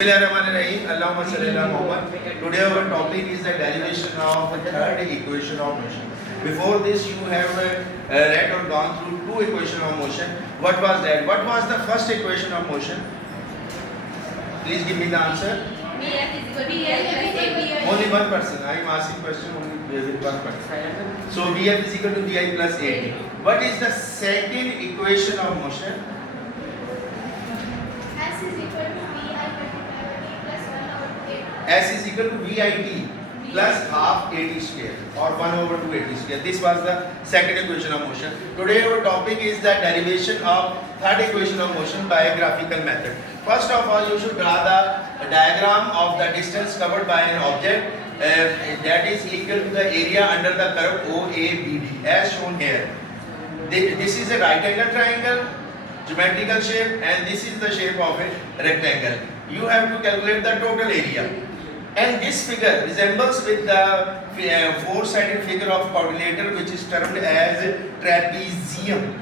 Today our topic is the derivation of a third equation of motion. Before this you have read or gone through two equations of motion. What was that? What was the first equation of motion? Please give me the answer. Only one person. I am asking question only with one person. So Vf is equal to Vi plus AT. What is the second equation of motion? S is equal to VIT plus half AT square or 1 over 2 AT square. This was the second equation of motion. Today our topic is the derivation of third equation of motion by a graphical method. First of all, you should draw the diagram of the distance covered by an object that is equal to the area under the curve OABD as shown here. This is a right angle triangle, geometrical shape, and this is the shape of a rectangle. You have to calculate the total area. And this figure resembles with the four-sided figure of coordinator, which is termed as trapezium.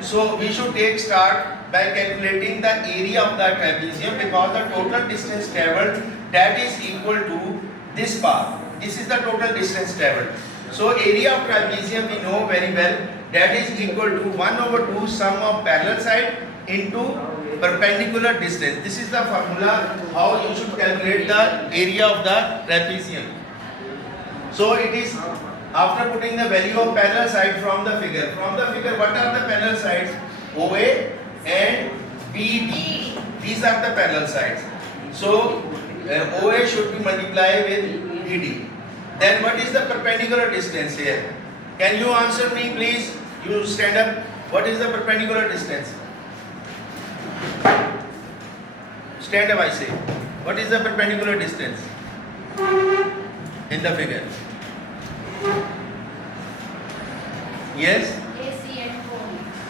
So we should start by calculating the area of the trapezium, because the total distance traveled that is equal to this path. This is the total distance traveled. So area of trapezium we know very well, that is equal to 1 over 2 sum of parallel side into perpendicular distance. This is the formula how you should calculate the area of the trapezium. So it is after putting the value of parallel side from the figure. From the figure, what are the parallel sides? OA and BD. These are the parallel sides. So OA should be multiplied with BD. Then what is the perpendicular distance here? Can you answer me please? You stand up. What is the perpendicular distance? Stand up, I say. What is the perpendicular distance in the figure? Yes?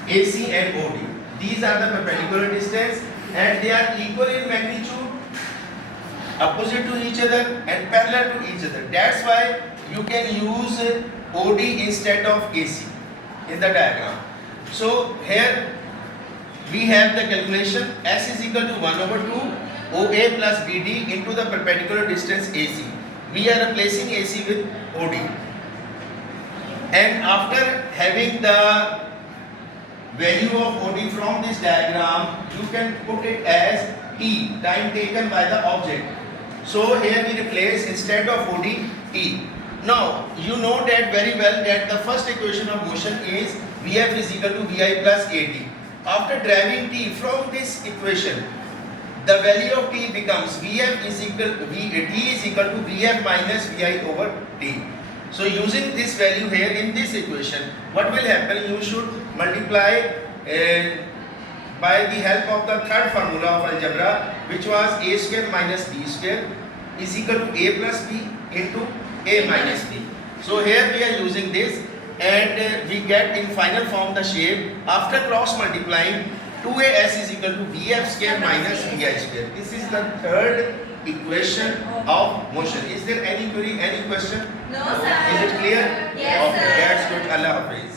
AC and OD. These are the perpendicular distance and they are equal in magnitude, opposite to each other and parallel to each other. That's why you can use OD instead of AC in the diagram. So here we have the calculation. S is equal to 1 over 2 OA plus BD into the perpendicular distance AC. We are replacing AC with OD. And after having the value of OD from this diagram, you can put it as T, time taken by the object. So here we replace instead of OD, T. Now you know that very well that the first equation of motion is Vf is equal to Vi plus AT. After deriving T from this equation, the value of T becomes Vf is equal to T is equal to Vf minus Vi over T. So using this value here in this equation, what will happen? You should multiply by the help of the third formula of algebra, which was a square minus b square is equal to a plus b into a minus b. So here we are using this, and we get in final form the shape after cross multiplying 2as is equal to Vf square minus Vi square. This is the third equation of motion. Is there any query, any question? No, sir. Is it clear? Yes, okay, sir. that's good. Allah Hafiz.